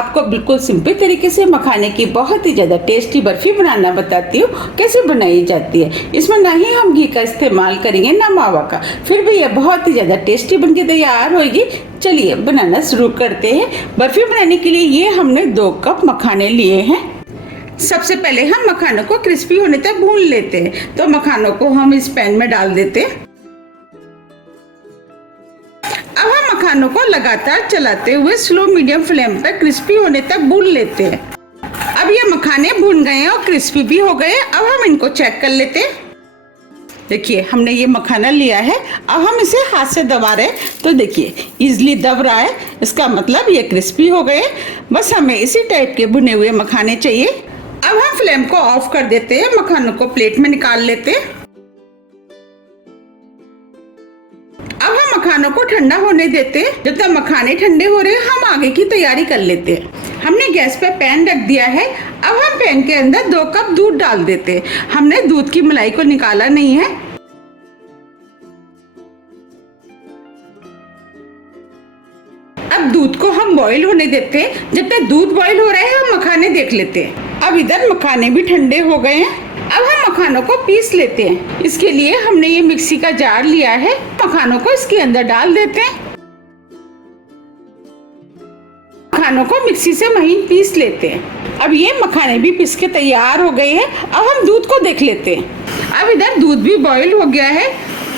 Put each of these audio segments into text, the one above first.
आपको बिल्कुल सिंपल तरीके से मखाने की बहुत ही ज़्यादा टेस्टी बर्फी बनाना बताती हूँ कैसे बनाई जाती है। इसमें ना ही हम घी का इस्तेमाल करेंगे ना मावा का, फिर भी ये बहुत ही ज़्यादा टेस्टी बनके तैयार होगी। चलिए बनाना शुरू करते हैं। बर्फी बनाने के लिए ये हमने 2 कप मखाने लिए हैं। सबसे पहले हम मखानों को क्रिस्पी होने तक भून लेते हैं। तो मखानों को हम इस पैन में डाल देते हैं। अब हम मखानों को लगातार चलाते हुए स्लो मीडियम फ्लेम पर क्रिस्पी होने तक भून लेते हैं। अब ये मखाने भून गए हैं और क्रिस्पी भी हो गए। अब हम इनको चेक कर लेते हैं। देखिए हमने ये मखाना लिया है। अब हम इसे हाथ से दबा रहे हैं तो देखिए इजीली दब रहा है, इसका मतलब ये क्रिस्पी हो गए। बस हमें इसी टाइप के भुने हुए मखाने चाहिए। अब हम फ्लेम को ऑफ कर देते हैं, मखानों को प्लेट में निकाल लेते हैं। अब हम मखानों को ठंडा होने देते हैं। जब तक मखाने ठंडे हो रहे हैं हम आगे की तैयारी कर लेते हैं। हमने गैस पे पैन रख दिया है। अब हम पैन के अंदर 2 कप दूध डाल देते हैं। हमने दूध की मलाई को निकाला नहीं है। अब दूध को हम बॉईल होने देते हैं। जब तक दूध बॉईल हो रहा है हम मखाने देख लेते हैं। अब इधर मखाने भी ठंडे हो गए हैं। अब हम मखानों को पीस लेते हैं। इसके लिए हमने ये मिक्सी का जार लिया है। मखानों को इसके अंदर डाल देते हैं। मखानों को मिक्सी से महीन पीस लेते हैं। अब ये मखाने भी पीस के तैयार हो गए हैं। अब हम दूध को देख लेते हैं। अब इधर दूध भी बॉईल हो गया है।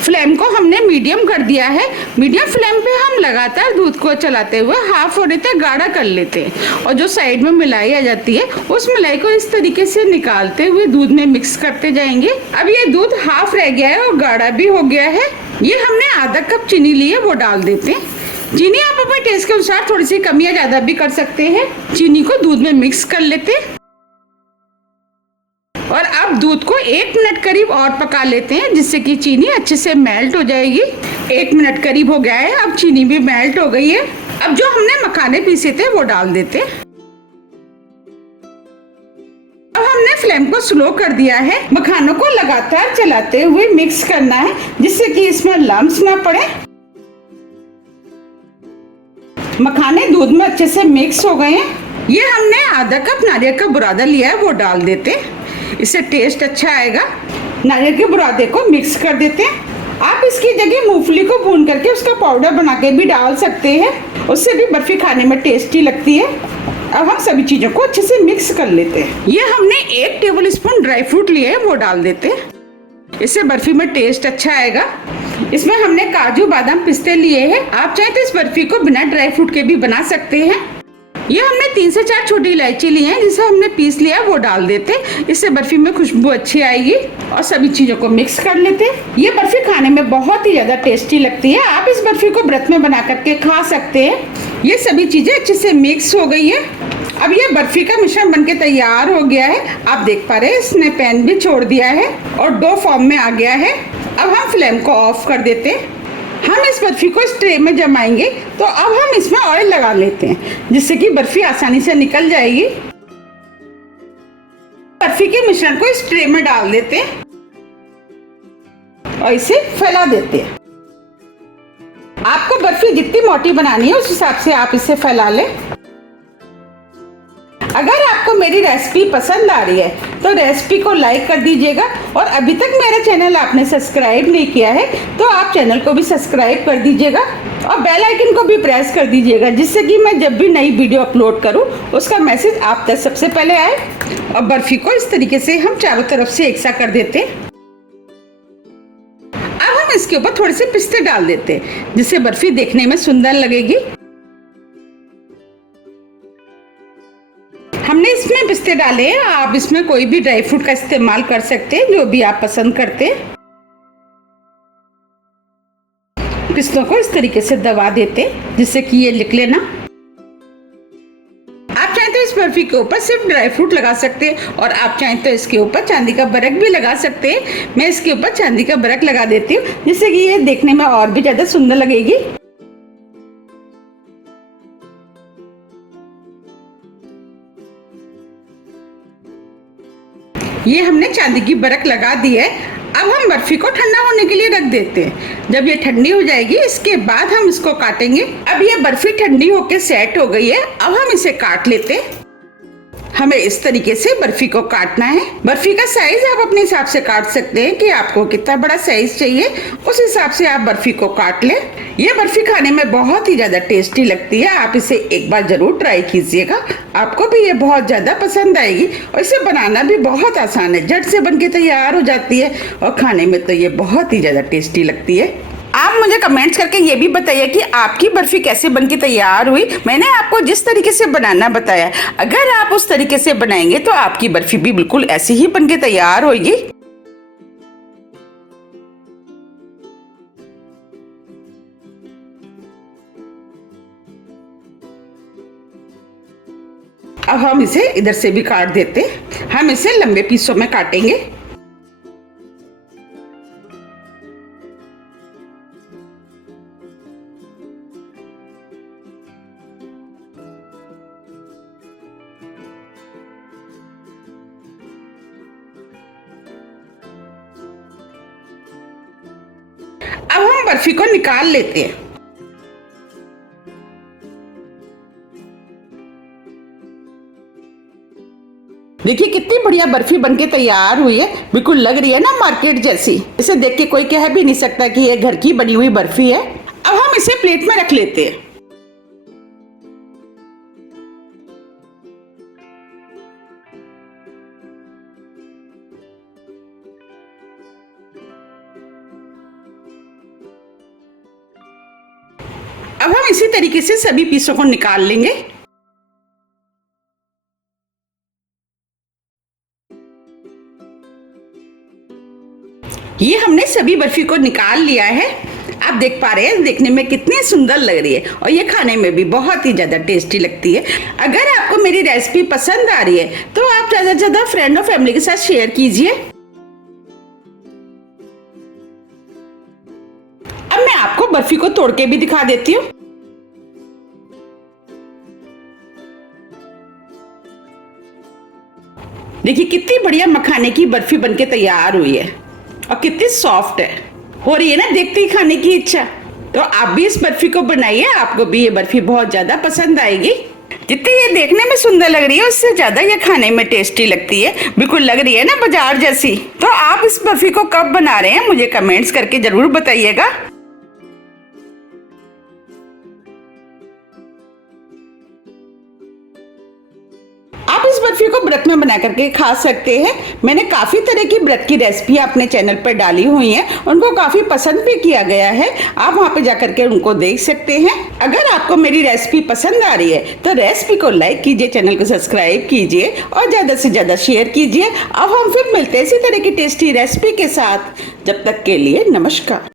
फ्लेम को हमने मीडियम कर दिया है। मीडियम फ्लेम पे हम लगातार दूध को चलाते हुए हाफ होने तक गाढ़ा कर लेते हैं। और जो साइड में मलाई आ जाती है उस मलाई को इस तरीके से निकालते हुए दूध में मिक्स करते जाएंगे। अब ये दूध हाफ रह गया है और गाढ़ा भी हो गया है। ये हमने आधा कप चीनी ली है, वो डाल देते हैं। चीनी आप अपने टेस्ट के अनुसार थोड़ी सी कम या ज्यादा भी कर सकते हैं। चीनी को दूध में मिक्स कर लेते हैं और अब दूध को 1 मिनट करीब और पका लेते हैं, जिससे कि चीनी अच्छे से मेल्ट हो जाएगी। 1 मिनट करीब हो गया है। अब चीनी भी मेल्ट हो गई है। अब जो हमने मखाने पीसे थे वो डाल देते हैं। अब हमने फ्लेम को स्लो कर दिया है। मखानों को लगातार चलाते हुए मिक्स करना है, जिससे कि इसमें लम्स ना पड़े। मखाने दूध में अच्छे से मिक्स हो गए हैं। ये हमने आधा कप नारियल का बुरादा लिया है, वो डाल देते हैं। इससे टेस्ट अच्छा आएगा। नारियल के बुरादे को मिक्स कर देते हैं। आप इसकी जगह मूंगफली को भून करके उसका पाउडर बना के भी डाल सकते हैं, उससे भी बर्फी खाने में टेस्टी लगती है। अब हम सभी चीजों को अच्छे से मिक्स कर लेते हैं। ये हमने 1 टेबल स्पून ड्राई फ्रूट लिए है, वो डाल देते हैं। इससे बर्फी में टेस्ट अच्छा आएगा। इसमें हमने काजू बादाम पिस्ते लिए हैं। आप चाहे तो इस बर्फी को बिना ड्राई फ्रूट के भी बना सकते हैं। ये हमने 3 से 4 छोटी इलायची ली हैं, जिसे हमने पीस लिया, वो डाल देते। इससे बर्फी में खुशबू अच्छी आएगी। और सभी चीजों को मिक्स कर लेते। ये बर्फी खाने में बहुत ही ज्यादा टेस्टी लगती है। आप इस बर्फी को व्रत में बना करके खा सकते हैं। ये सभी चीजें अच्छे से मिक्स हो गई है। अब ये बर्फी का मिश्रण बनके तैयार हो गया है। आप देख पा रहे हैं इसने पैन भी छोड़ दिया है और डो फॉर्म में आ गया है। अब हम फ्लेम को ऑफ कर देते हैं। हम इस बर्फी को इस ट्रे में जमाएंगे। तो अब हम इसमें ऑयल लगा लेते हैं, जिससे कि बर्फी आसानी से निकल जाएगी। बर्फी के मिश्रण को इस ट्रे में डाल देते हैं और इसे फैला देते हैं। आपको बर्फी जितनी मोटी बनानी है उस हिसाब से आप इसे फैला लें। अगर आपको मेरी रेसिपी पसंद आ रही है तो रेसिपी को लाइक कर दीजिएगा। और अभी तक मेरा चैनल आपने सब्सक्राइब नहीं किया है तो आप चैनल को भी सब्सक्राइब कर दीजिएगा और बेल आइकन को भी प्रेस कर दीजिएगा, जिससे कि मैं जब भी नई वीडियो अपलोड करूं उसका मैसेज आप तक सबसे पहले आए। और बर्फी को इस तरीके से हम चारों तरफ से एक सा कर देते हैं। अब हम इसके ऊपर थोड़े से पिस्ते डाल देते हैं, जिससे बर्फी देखने में सुंदर लगेगी। हमने इसमें पिस्ते डाले हैं। आप इसमें कोई भी ड्राई फ्रूट का इस्तेमाल कर सकते हैं, जो भी आप पसंद करते हैं। पिस्तों को इस तरीके से दबा देते हैं, जिससे कि ये निकले ना। आप चाहें तो इस बर्फी के ऊपर सिर्फ ड्राई फ्रूट लगा सकते हैं और आप चाहें तो इसके ऊपर चांदी का बरक भी लगा सकते हैं। मैं इसके ऊपर चांदी का बरक लगा देती हूँ, जिससे कि ये देखने में और भी ज्यादा सुंदर लगेगी। ये हमने चांदी की बरक लगा दी है। अब हम बर्फी को ठंडा होने के लिए रख देते हैं। जब ये ठंडी हो जाएगी इसके बाद हम इसको काटेंगे। अब ये बर्फी ठंडी होके सेट हो गई है। अब हम इसे काट लेते हैं। हमें इस तरीके से बर्फी को काटना है। बर्फी का साइज आप अपने हिसाब से काट सकते हैं कि आपको कितना बड़ा साइज चाहिए, उस हिसाब से आप बर्फी को काट लें। ये बर्फी खाने में बहुत ही ज्यादा टेस्टी लगती है। आप इसे एक बार जरूर ट्राई कीजिएगा, आपको भी ये बहुत ज्यादा पसंद आएगी। और इसे बनाना भी बहुत आसान है, झट से बनके तैयार हो जाती है और खाने में तो ये बहुत ही ज्यादा टेस्टी लगती है। आप मुझे कमेंट्स करके ये भी बताइए कि आपकी बर्फी कैसे बनके तैयार हुई। मैंने आपको जिस तरीके से बनाना बताया, अगर आप उस तरीके से बनाएंगे तो आपकी बर्फी भी बिल्कुल ऐसी ही बनके तैयार होगी। अब हम इसे इधर से भी काट देते। हम इसे लंबे पीसों में काटेंगे। अब हम बर्फी को निकाल लेते हैं। देखिए कितनी बढ़िया बर्फी बनके तैयार हुई है, बिल्कुल लग रही है ना मार्केट जैसी। इसे देख के कोई कह भी नहीं सकता कि ये घर की बनी हुई बर्फी है। अब हम इसे प्लेट में रख लेते हैं। अब हम इसी तरीके से सभी पीसों को निकाल लेंगे। ये हमने सभी बर्फी को निकाल लिया है। आप देख पा रहे हैं देखने में कितनी सुंदर लग रही है और ये खाने में भी बहुत ही ज्यादा टेस्टी लगती है। अगर आपको मेरी रेसिपी पसंद आ रही है तो आप ज्यादा से ज्यादा फ्रेंड और फैमिली के साथ शेयर कीजिए। अब मैं आपको बर्फी को तोड़ के भी दिखा देती हूँ। देखिए कितनी बढ़िया मखाने की बर्फी बनके तैयार हुई है और कितनी सॉफ्ट है। हो रही है ना देखते ही खाने की इच्छा। तो आप भी इस बर्फी को बनाइए, आपको भी ये बर्फी बहुत ज्यादा पसंद आएगी। जितनी ये देखने में सुंदर लग रही है उससे ज्यादा ये खाने में टेस्टी लगती है। बिल्कुल लग रही है ना बाजार जैसी। तो आप इस बर्फी को कब बना रहे हैं मुझे कमेंट्स करके जरूर बताइएगा। आप इस बर्फी को व्रत में बना करके खा सकते हैं। मैंने काफी तरह की व्रत की रेसिपी अपने चैनल पर डाली हुई हैं, उनको काफी पसंद भी किया गया है। आप वहां पे जाकर के उनको देख सकते हैं। अगर आपको मेरी रेसिपी पसंद आ रही है तो रेसिपी को लाइक कीजिए, चैनल को सब्सक्राइब कीजिए और ज्यादा से ज्यादा शेयर कीजिए। अब हम फिर मिलते हैं इसी तरह की टेस्टी रेसिपी के साथ। जब तक के लिए नमस्कार।